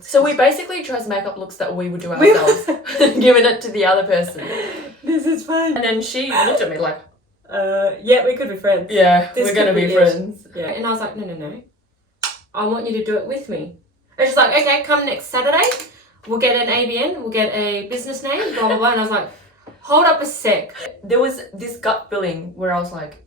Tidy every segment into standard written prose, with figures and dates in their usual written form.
So we basically chose makeup looks that we would do ourselves, giving it to the other person. This is fine. And then she looked at me like, yeah, we could be friends. yeah, This we're going to could be be friends. Yeah. And I was like, no. I want you to do it with me. And she's like, okay, come next Saturday. We'll get an ABN. We'll get a business name, blah, blah, blah. And I was like, hold up a sec. There was this gut feeling where I was like,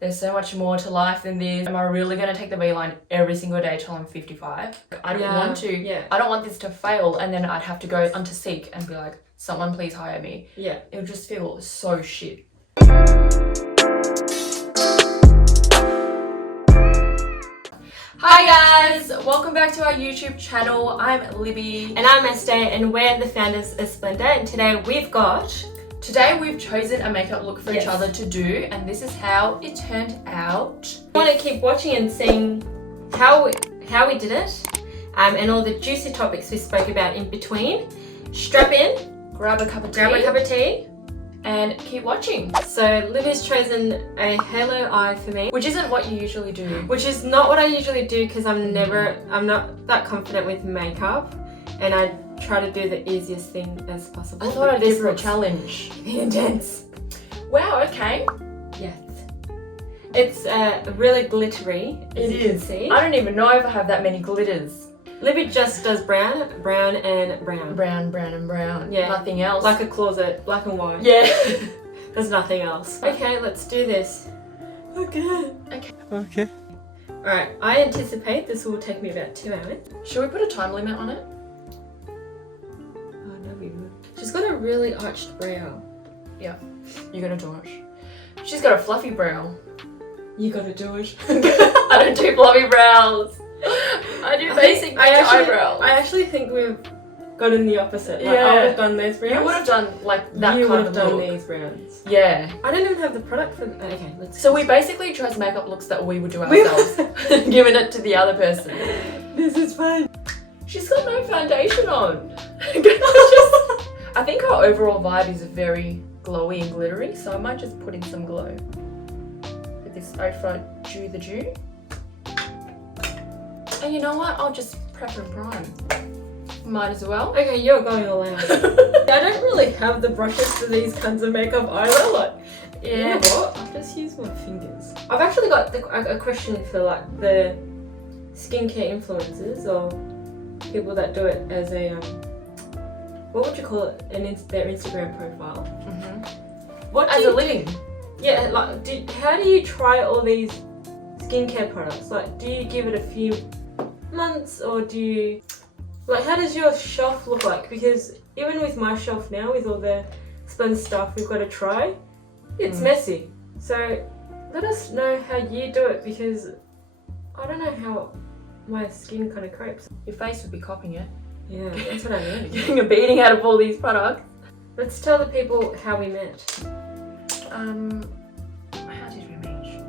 there's so much more to life than this. Am I really going to take the beeline every single day till I'm 55? I don't want to. Yeah. I don't want this to fail and then I'd have to go onto Seek and be like, someone please hire me. Yeah. It would just feel so shit. Hi guys! Welcome back to our YouTube channel. I'm Libby. And I'm Este, and we're the founders of Splendor. And today we've chosen a makeup look for each other to do, and this is how it turned out. I want to keep watching and seeing how we did it, and all the juicy topics we spoke about in between. Strap in, grab a cup of tea, and keep watching. So Libby's chosen a halo eye for me, which isn't what you usually do. Which is not what I usually do because I'm not that confident with makeup, and I try to do the easiest thing as possible. I thought I'd give her a challenge. Be intense. Wow, okay. Yes. It's really glittery, as you can see. I don't even know if I have that many glitters. Libby just does brown, and brown. Brown and brown. Yeah. Nothing else. Like a closet, black and white. Yeah. There's nothing else. Okay, let's do this. Okay. Alright, I anticipate this will take me about 2 hours. Should we put a time limit on it? Oh, no, we would. She's got a really arched brow. Yeah, you gotta do it. She's got a fluffy brow. You gotta do it. I don't do fluffy brows. I do basic eyebrows. I actually think we've gotten the opposite. Like, Yeah. I would have done those browns. You would have done like that You kind would of have done look. these browns. Yeah. I don't even have the product for. Okay, let's. So we basically chose makeup looks that we would do ourselves, giving it to the other person. This is fine. She's got no foundation on. I think her overall vibe is very glowy and glittery, so I might just put in some glow with this Ofra Dew the Dew. And you know what? I'll just prep and prime. Might as well. Okay, you're going all out. I don't really have the brushes for these kinds of makeup either. Like, Yeah. you know what? I'll just use my fingers. I've actually got a question for like the skincare influencers or people that do it as a what would you call it? Their Instagram profile. What As a living. Yeah, like how do you try all these skincare products? Like, do you give it a few months or do you how does your shelf look like? Because even with my shelf now, with all the Splendor stuff we've got to try, it's messy. So let us know how you do it, because I don't know how my skin kind of copes. Your face would be copying it. Yeah, that's what I mean. Getting a beating out of all these products. Let's tell the people how we met. How did we meet?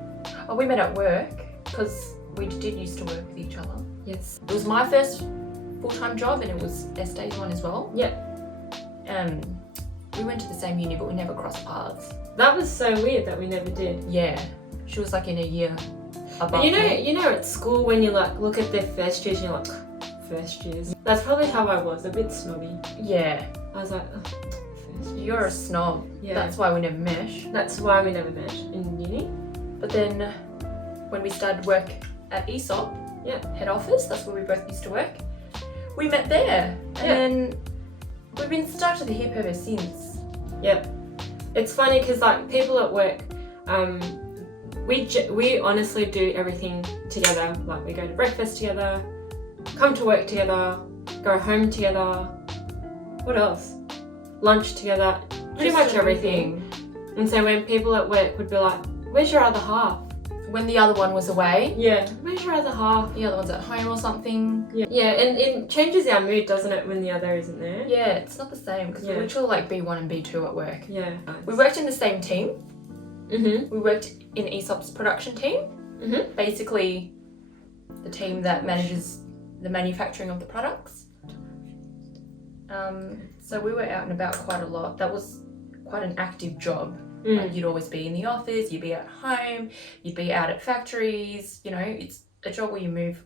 Oh, we met at work because we did used to work with each other. Yes. It was my first full-time job and it was Este's one as well. Yep. We went to the same uni but we never crossed paths. That was so weird that we never did. Yeah. She was like in a year above But me. you know at school when you like look at their first years and you're like, first years. That's probably how I was, a bit snobby. Yeah. I was like, first years. You're a snob. Yeah. That's why we never met. That's why we never met in uni. But then when we started work at ESOP, head office, that's where we both used to work, we met there. And then we've been stuck to the hip ever since. Yep. It's funny because like people at work, we honestly do everything together. Like we go to breakfast together, come to work together, go home together. What else? Lunch together. Pretty much everything. And so when people at work would be like, "Where's your other half?" When the other one was away. Yeah. Where's your other half? The other one's at home or something. Yeah. Yeah, and it changes our mood, doesn't it, when the other isn't there? Yeah, it's not the same because we're literally like B1 and B2 at work. Yeah. We worked in the same team. Mhm. We worked in ESOP's production team. Mhm. Basically, the team that manages the manufacturing of the products. So we were out and about quite a lot. That was quite an active job. Like you'd always be in the office, you'd be at home, you'd be out at factories. You know, it's a job where you move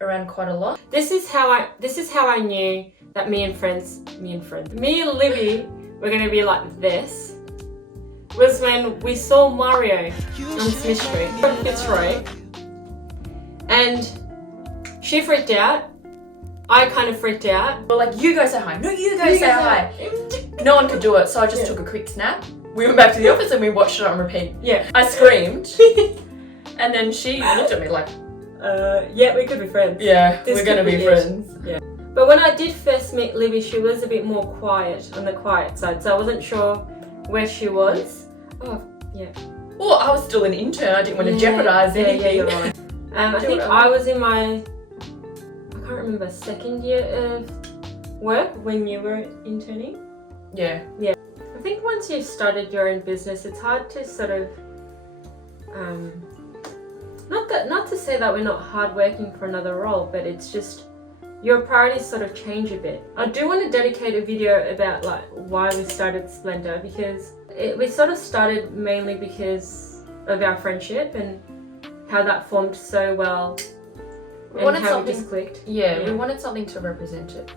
around quite a lot. This is how I knew that me and Libby were gonna be like this. Was when we saw Mario on Smith Street, from Fitzroy, and she freaked out. I kind of freaked out. We're like, you go say hi. No, you go say hi. No one could do it, so I just took a quick snap. We went back to the office and we watched it on repeat. Yeah. I screamed. And then she looked at me like, yeah, we could be friends. yeah, This we're gonna could be be friends. Yeah. But when I did first meet Libby, she was a bit more quiet, on the quiet side, so I wasn't sure where she was. Oh, yeah. Well, I was still an intern. I didn't want to jeopardize anything. Yeah, you're right. I think I was in my, I can't remember, second year of work when you were interning. Yeah. Yeah. I think once you've started your own business, it's hard to sort of, not to say that we're not hardworking for another role, but it's just your priorities sort of change a bit. I do want to dedicate a video about like why we started Splendor, because we sort of started mainly because of our friendship and how that formed so well and how we just clicked. Yeah, we wanted something to represent it.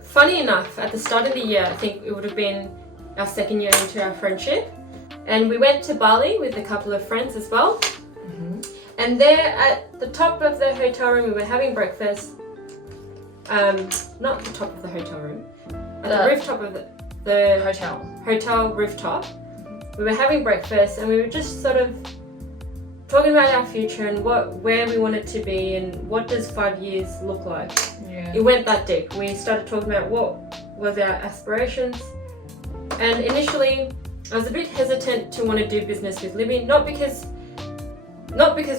Funny enough, at the start of the year, I think it would have been our second year into our friendship, and we went to Bali with a couple of friends as well. Mm-hmm. And there at the top of the hotel room, we were having breakfast. Not the top of the hotel room, at the rooftop of the hotel rooftop. We were having breakfast and we were just sort of talking about our future and where we wanted to be and what does 5 years look like. Yeah. It went that deep. We started talking about what was our aspirations, and initially I was a bit hesitant to want to do business with Libby, not because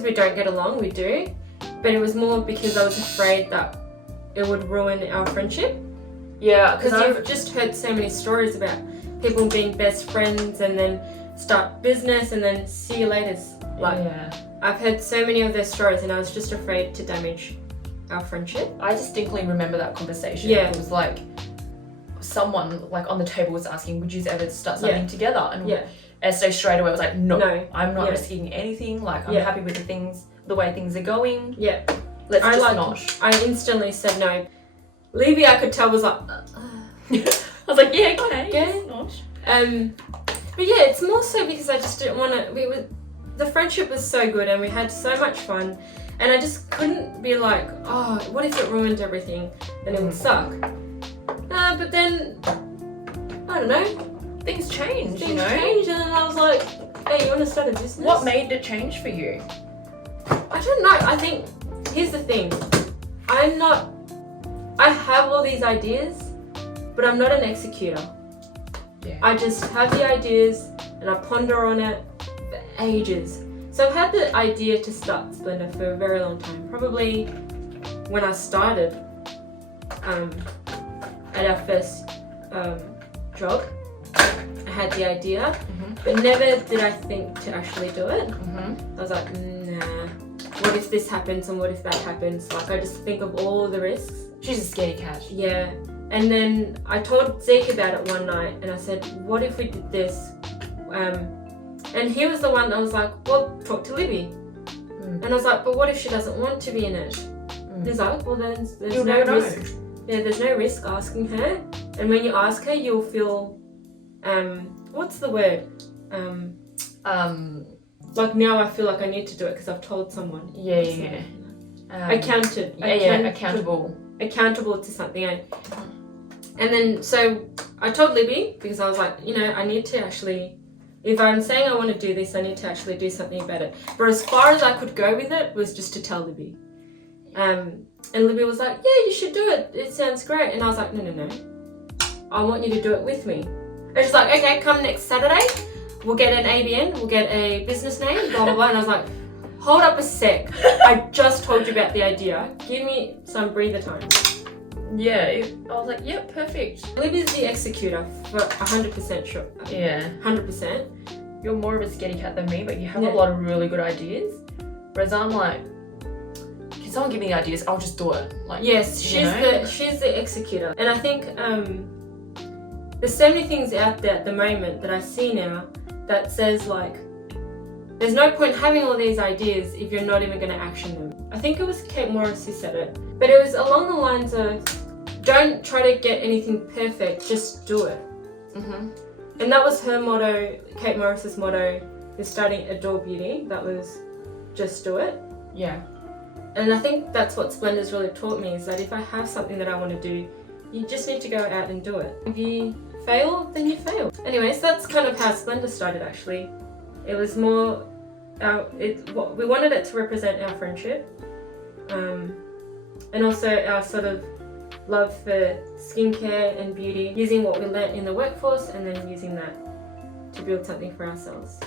we don't get along, we do, but it was more because I was afraid that it would ruin our friendship. Yeah, because you've just heard so many stories about people being best friends and then start business and then see you later. Like, I've heard so many of their stories and I was just afraid to damage our friendship. I distinctly remember that conversation. Yeah. It was like someone like on the table was asking, would you ever start something together? And Este straight away was like, no, I'm not risking anything. Like, I'm happy with the way things are going. Yeah. Let's just not. I instantly said no. Libby, I could tell, was like, I was like, yeah, okay. Yeah. But yeah, it's more so because I just didn't want to. The friendship was so good and we had so much fun, and I just couldn't be like, oh, what if it ruined everything? Then it would suck. But then, I don't know. Things changed, Things changed, and then I was like, hey, you want to start a business? What made it change for you? I don't know. I think, here's the thing. I have all these ideas, but I'm not an executor. Yeah. I just have the ideas and I ponder on it for ages. So I've had the idea to start Splendor for a very long time. Probably when I started at our first job, I had the idea, but never did I think to actually do it. I was like, nah, what if this happens and what if that happens? Like, I just think of all the risks. She's a scaredy cat. Yeah. And then I told Zeke about it one night and I said, what if we did this? And he was the one that was like, well, talk to Libby. And I was like, but what if she doesn't want to be in it? And he's like, well, then there's no risk. Yeah, there's no risk asking her. And when you ask her, you'll feel, what's the word? Like, now I feel like I need to do it because I've told someone. Yeah. Accountable to something. And then, so I told Libby, because I was like, I need to actually, if I'm saying I want to do this, I need to actually do something about it. But as far as I could go with it was just to tell Libby. And Libby was like, yeah, you should do it. It sounds great. And I was like, no. I want you to do it with me. And she's like, okay, come next Saturday. We'll get an ABN. We'll get a business name, blah, blah, blah. And I was like, hold up a sec. I just told you about the idea. Give me some breather time. Yeah, I was like, yep, perfect. Libby's the executor for 100% sure. Yeah. 100%. You're more of a scaredy cat than me, but you have a lot of really good ideas. Whereas I'm like, can someone give me the ideas? I'll just do it. Like, yes, she's the executor. And I think there's so many things out there at the moment that I see now that says like, there's no point having all these ideas if you're not even going to action them. I think it was Kate Morris who said it. But it was along the lines of, don't try to get anything perfect, just do it. Mm-hmm. And that was her motto, Kate Morris's motto, is starting Adore Beauty. That was, just do it. Yeah. And I think that's what Splendor's really taught me, is that if I have something that I want to do, you just need to go out and do it. If you fail, then you fail. Anyways, that's kind of how Splendor started actually. It was more, we wanted it to represent our friendship, and also our sort of love for skincare and beauty, using what we learnt in the workforce and then using that to build something for ourselves.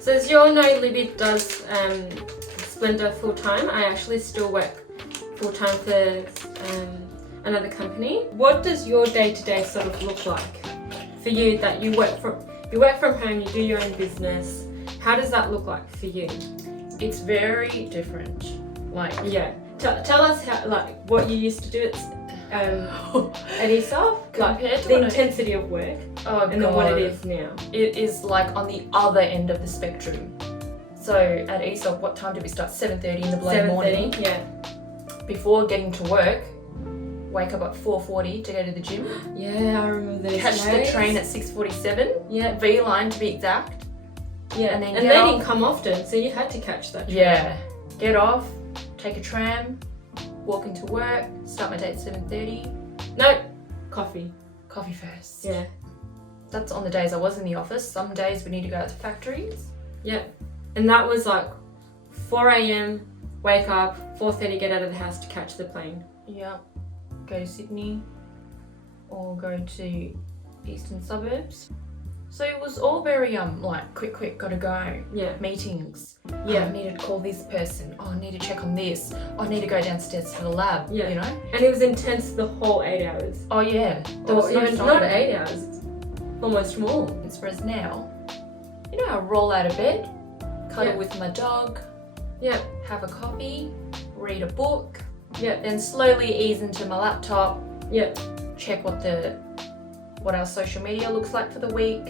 So as you all know, Libby does Splendor full-time. I actually still work full-time for another company. What does your day-to-day sort of look like for you, that you work from home, you do your own business? How does that look like for you? It's very different. Like, yeah, tell us how, like, what you used to do at ESOP, like compared to the intensity of work, and then what it is now. It is like on the other end of the spectrum. So at ESOP, what time did we start? 7:30 in the bloody morning. Yeah. Before getting to work, wake up at 4:40 to go to the gym. Yeah, I remember those Catch days. the train at 6:47. Yeah. V line to be exact. Yeah. And then they didn't come often, so you had to catch that train. Yeah. Get off, take a tram, walk into work, start my day at 7:30. Nope. Coffee. Coffee first. Yeah. That's on the days I was in the office. Some days we need to go out to factories. Yeah. And that was like 4 a.m, wake up, 4:30 get out of the house to catch the plane. Yeah. Go to Sydney or go to eastern suburbs. So it was all very like quick, gotta go. Yeah. Meetings. Yeah. I need to call this person. Oh, I need to check on this. Oh, I need to go downstairs to the lab. Yeah. You know? And it was intense the whole 8 hours. Oh yeah. There Or was no even time. not 8 hours. It's almost more. Whereas now, you know, I roll out of bed, cuddle Yeah. with my dog, Yeah. have a coffee, read a book, Yeah. then slowly ease into my laptop, Yeah. check what our social media looks like for the week,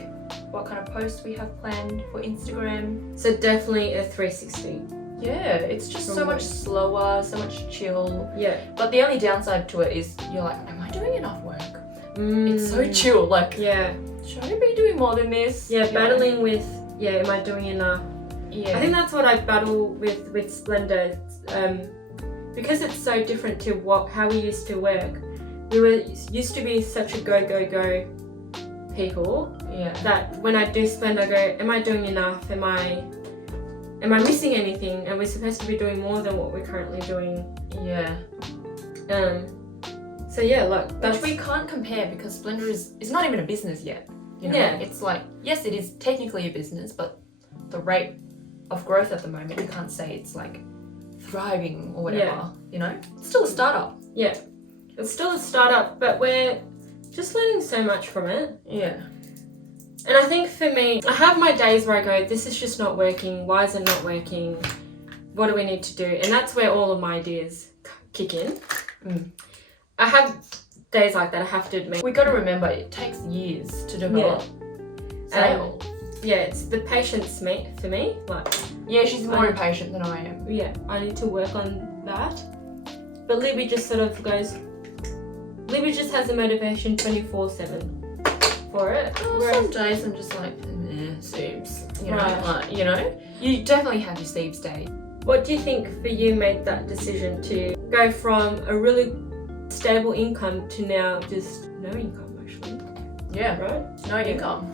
what kind of posts we have planned for Instagram. So definitely a 360. Yeah, it's just so much slower, so much chill. Yeah. But the only downside to it is you're like, am I doing enough work? It's so Mm. chill, like, Yeah. should I be doing more than this? Yeah, You know? battling with, am I doing enough? Yeah. I think that's what I battle with Splendor, because it's so different to how we used to work. We used to be such a go people Yeah. that when I do Splendor, I go, am I doing enough? Am I missing anything? Are we supposed to be doing more than what we're currently doing? Yeah. So yeah, like that's Which we can't compare because Splendor is not even a business yet. You know? Yeah. It's like, yes, it is technically a business, but the rate of growth at the moment, we can't say it's like thriving or whatever. Yeah. You know? It's still a startup. yeah, it's still a startup, but we're just learning so much from it. Yeah. And I think for me, I have my days where I go, this is just not working. Why is it not working? What do we need to do? And that's where all of my ideas kick in. Mm. I have days like that, I have to admit. We got to remember it takes years to develop sales. Yeah, it's the patience for me. Like, Yeah, she's more impatient than I am. yeah, I need to work on that. But Libby just sort of goes, Libby just has the motivation 24/7 for it. Some days I'm just like, seems, you know, Right. like, you know, you definitely have your Steve's day. What do you think for you made that decision to go from a really stable income to now just no income actually, Yeah, right? no income.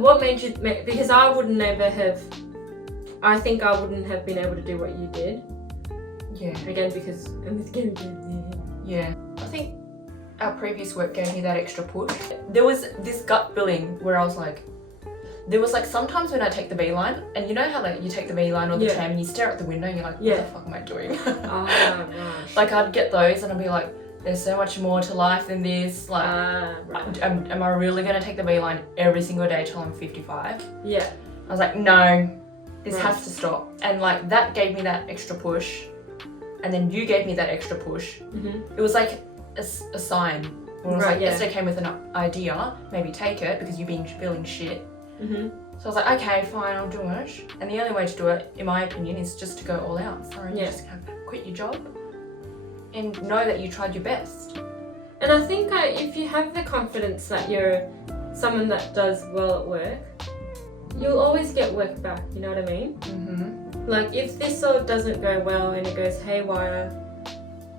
What made you, because I wouldn't have been able to do what you did. Yeah. Again, because I'm scared. Yeah. I think our previous work gave me that extra push. There was this gut feeling where I was like, there was like sometimes when I take the V line, and you know how like you take the V line or the Yeah. tram and you stare at the window and you're like, what Yeah. the fuck am I doing? Ah, right. Like I'd get those and I'd be like, there's so much more to life than this. Like, Right. am I really gonna take the V line every single day till I'm 55? Yeah. I was like, no, this Right. has to stop. And like that gave me that extra push. And then you gave me that extra push. Mhm. It was like a sign. When I was Right, like, yeah. Esther came with an idea, maybe take it because you've been feeling shit. Mhm. So I was like, okay, fine, I'll do it. And the only way to do it, in my opinion, is just to go all out. So you Yeah. just have to quit your job and know that you tried your best. And I think if you have the confidence that you're someone that does well at work, you'll always get work back, you know what I mean? Mm-hmm. Like if this sort of doesn't go well and it goes haywire,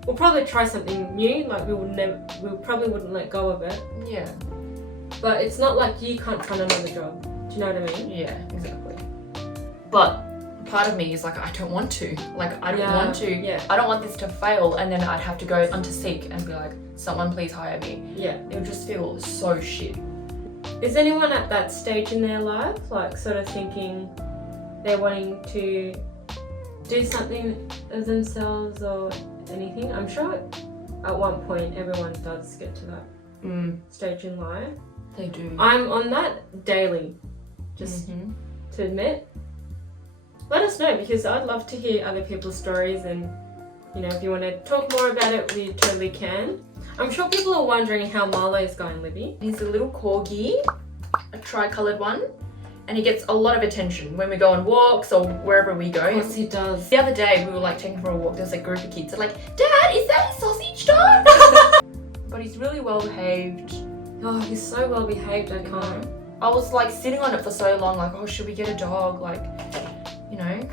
we'll probably try something new, like we probably wouldn't let go of it. Yeah. But it's not like you can't find another job. Do you know what I mean? Yeah, exactly. But part of me is like, I don't want to. Like, I don't want to. Yeah. I don't want this to fail, and then I'd have to go onto Seek and be like, someone please hire me. Yeah. It would just feel so shit. Is anyone at that stage in their life, like sort of thinking they're wanting to do something of themselves or anything? I'm sure at one point everyone does get to that stage in life. They do. I'm on that daily, just to admit. Let us know, because I'd love to hear other people's stories, and you know, if you want to talk more about it, we totally can. I'm sure people are wondering how Marlo's going, Libby. He's a little corgi, a tri-coloured one, and he gets a lot of attention when we go on walks or wherever we go. Yes, he does. The other day we were like taking for a walk, there was like a group of kids, they're like, Dad, is that a sausage dog? But he's really well behaved. Oh, he's so well behaved, I can't. I was like sitting on it for so long, like, oh, should we get a dog? Like, you know.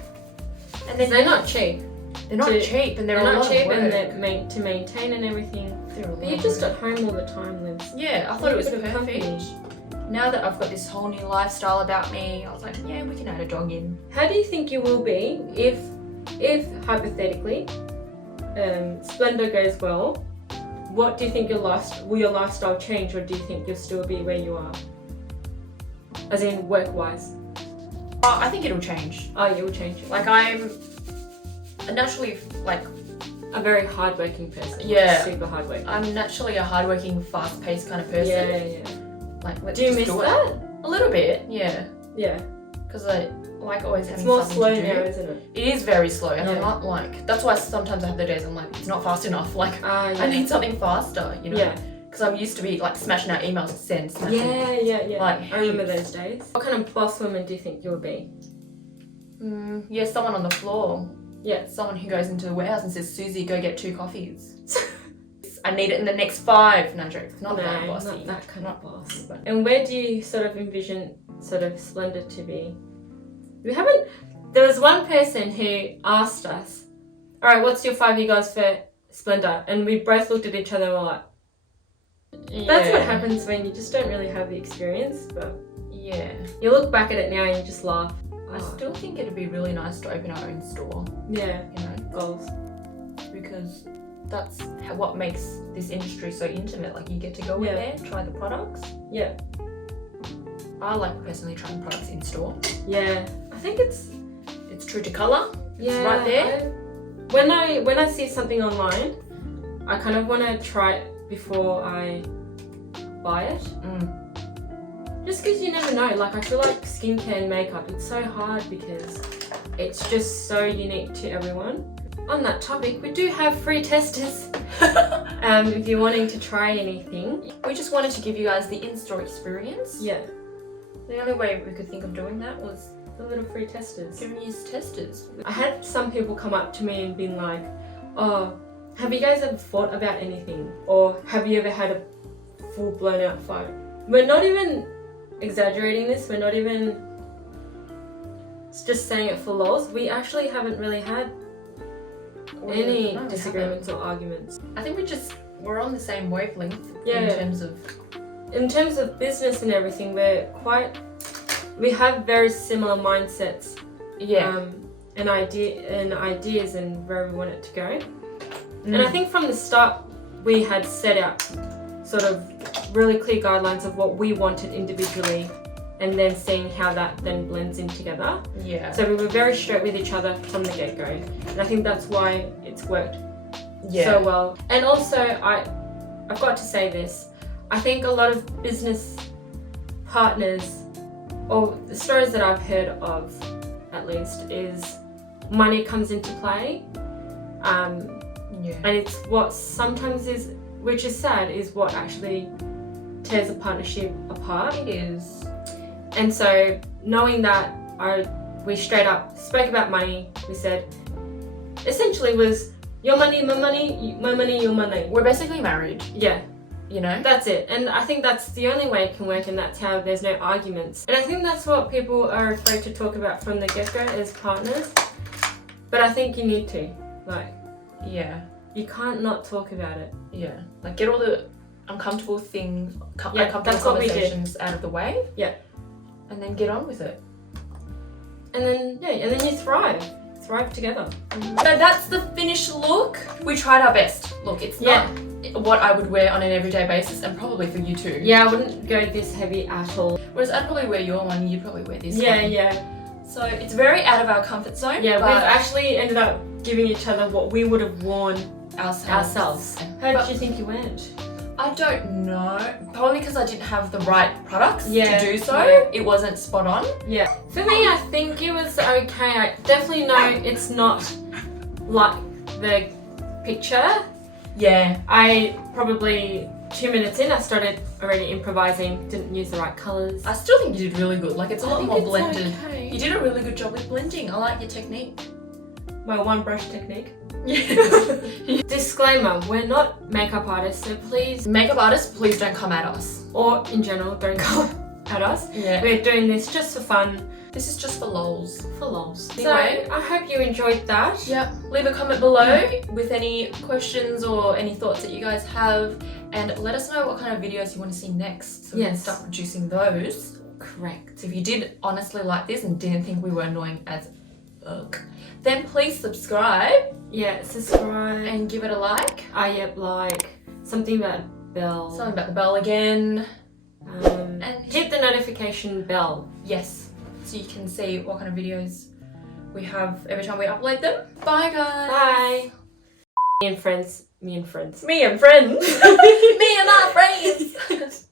And then They're not cheap. They're not cheap, and they're a not lot cheap, of work. and they're to maintain and everything. But you're just at home all the time, Liz. Yeah, I thought it was Bit of perfect. company. Now that I've got this whole new lifestyle about me, I was like, yeah, we can add a dog in. How do you think you will be if hypothetically, Splendor goes well? What do you think will your lifestyle change, or do you think you'll still be where you are? As in work-wise? I think it'll change. Oh, you will change it. Like, I'm naturally, like, a very hardworking person. Yeah. Super hardworking. I'm naturally a hardworking, fast-paced kind of person. Yeah. Like, let's Do you just miss do that? it. A little bit, yeah. Yeah. Because I like always It's having more something slow to do. now, isn't it? It is very slow, and I'm Yeah. not like. That's why sometimes I have the days I'm like, it's not fast enough. Like, Yeah. I need something faster, you know? Yeah. Because I'm used to be like smashing out emails, smashing. Yeah. Like, I remember those days. What kind of boss woman do you think you'll be? Yeah, someone on the floor. Yeah. Someone who goes into the warehouse and says, Susie, go get 2 coffees. I need it in the next 5. No joke. Not that bossy. Not that kind of boss. But And where do you sort of envision sort of Splendor to be? There was one person who asked us, all right, what's your 5-year goals for Splendor? And we both looked at each other and were like, that's what happens when you just don't really have the experience. But Yeah. you look back at it now and you just laugh. I still think it'd be really nice to open our own store, Yeah, you know, goals. because that's what makes this industry so intimate. Like, you get to go in there, try the products. Yeah. I like personally trying products in store. Yeah. I think it's true to colour. Yeah, it's right there. When I see something online, I kind of want to try it before I buy it. Just because you never know. Like, I feel like skincare and makeup, it's so hard because it's just so unique to everyone. On that topic, we do have free testers. If you're wanting to try anything. We just wanted to give you guys the in-store experience. Yeah. The only way we could think of doing that was The little free testers. giving you testers. I had some people come up to me and been like, oh, have you guys ever thought about anything? Or have you ever had a full blown out fight? We're not even exaggerating this, we're not even just saying it for lols. We actually haven't really had any disagreements or arguments. I think we're on the same wavelength in terms of business and everything. We have very similar mindsets. And ideas and where we want it to go. And I think from the start we had set out sort of really clear guidelines of what we wanted individually, and then seeing how that then blends in together. Yeah. So we were very straight with each other from the get-go, and I think that's why it's worked so well. And also, I've got to say this, I think a lot of business partners, or the stories that I've heard of at least, is money comes into play. And it's what sometimes is, which is sad, is what actually tears a partnership apart. It is. And so knowing that, we straight up spoke about money. We said, essentially was, Your money, my money, my money, your money. We're basically married, Yeah, you know? that's it. And I think that's the only way it can work, and that's how there's no arguments. And I think that's what people are afraid to talk about from the get-go as partners. But I think you need to. Like, Yeah. you can't not talk about it. Yeah. Like, get all the uncomfortable things, Yeah, uncomfortable that's what we did. conversations out of the way. Yeah. And then get on with it. And then, yeah, and then you thrive. Thrive together. So that's the finished look. We tried our best. Look, it's not what I would wear on an everyday basis, and probably for you too. Yeah, I wouldn't go this heavy at all. Whereas I'd probably wear your one, you'd probably wear this Yeah, one. yeah. So it's very out of our comfort zone. Yeah, but we've actually ended up giving each other what we would have worn ourselves. How did you think you went? I don't know. Probably because I didn't have the right products Yeah, to do so. yeah. It wasn't spot on. Yeah. For me, I think it was okay. I definitely know it's not like the picture. Yeah. I probably 2 minutes in, I started already improvising. Didn't use the right colours. I still think you did really good. Like, it's a lot more blended. Okay. You did a really good job with blending. I like your technique. My one brush technique. Yeah. Disclaimer, we're not makeup artists, so please, Makeup artists, please don't come at us. or in general, don't come at us. Yeah. We're doing this just for fun, This is just for lols. for lols. Anyway. So, I hope you enjoyed that. Yeah. Leave a comment below with any questions or any thoughts that you guys have, and let us know what kind of videos you want to see next, so we can Yes. start producing those. Correct. So if you did honestly like this and didn't think we were annoying as fuck, then please subscribe Yeah, subscribe. and give it a like. Yep, like something about bell. Something about the bell again. And And hit the notification bell. yes, so you can see what kind of videos we have every time we upload them. Bye guys. Bye. Me and friends. Me and friends. Me and friends. Me and my friends.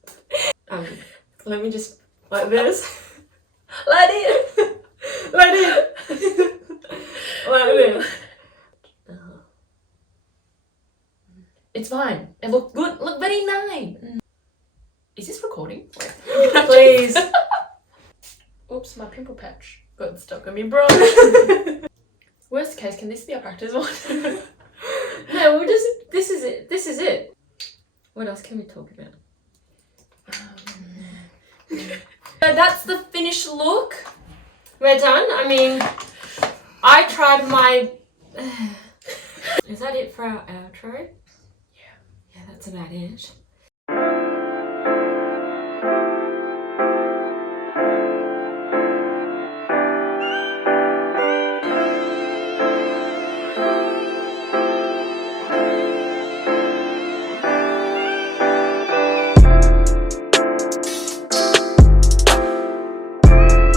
Let me just like this. Let it. Like this. Like this. It's fine. It looked good. Look very nice. Is this recording? Wait. Please. Oops, my pimple patch got stuck on me, bro. Worst case, can this be a practice one? No, we'll just. This is it. This is it. What else can we talk about? So that's the finished look. We're done. I mean, I tried my. Is that it for our outro? Yeah. Yeah, that's about it.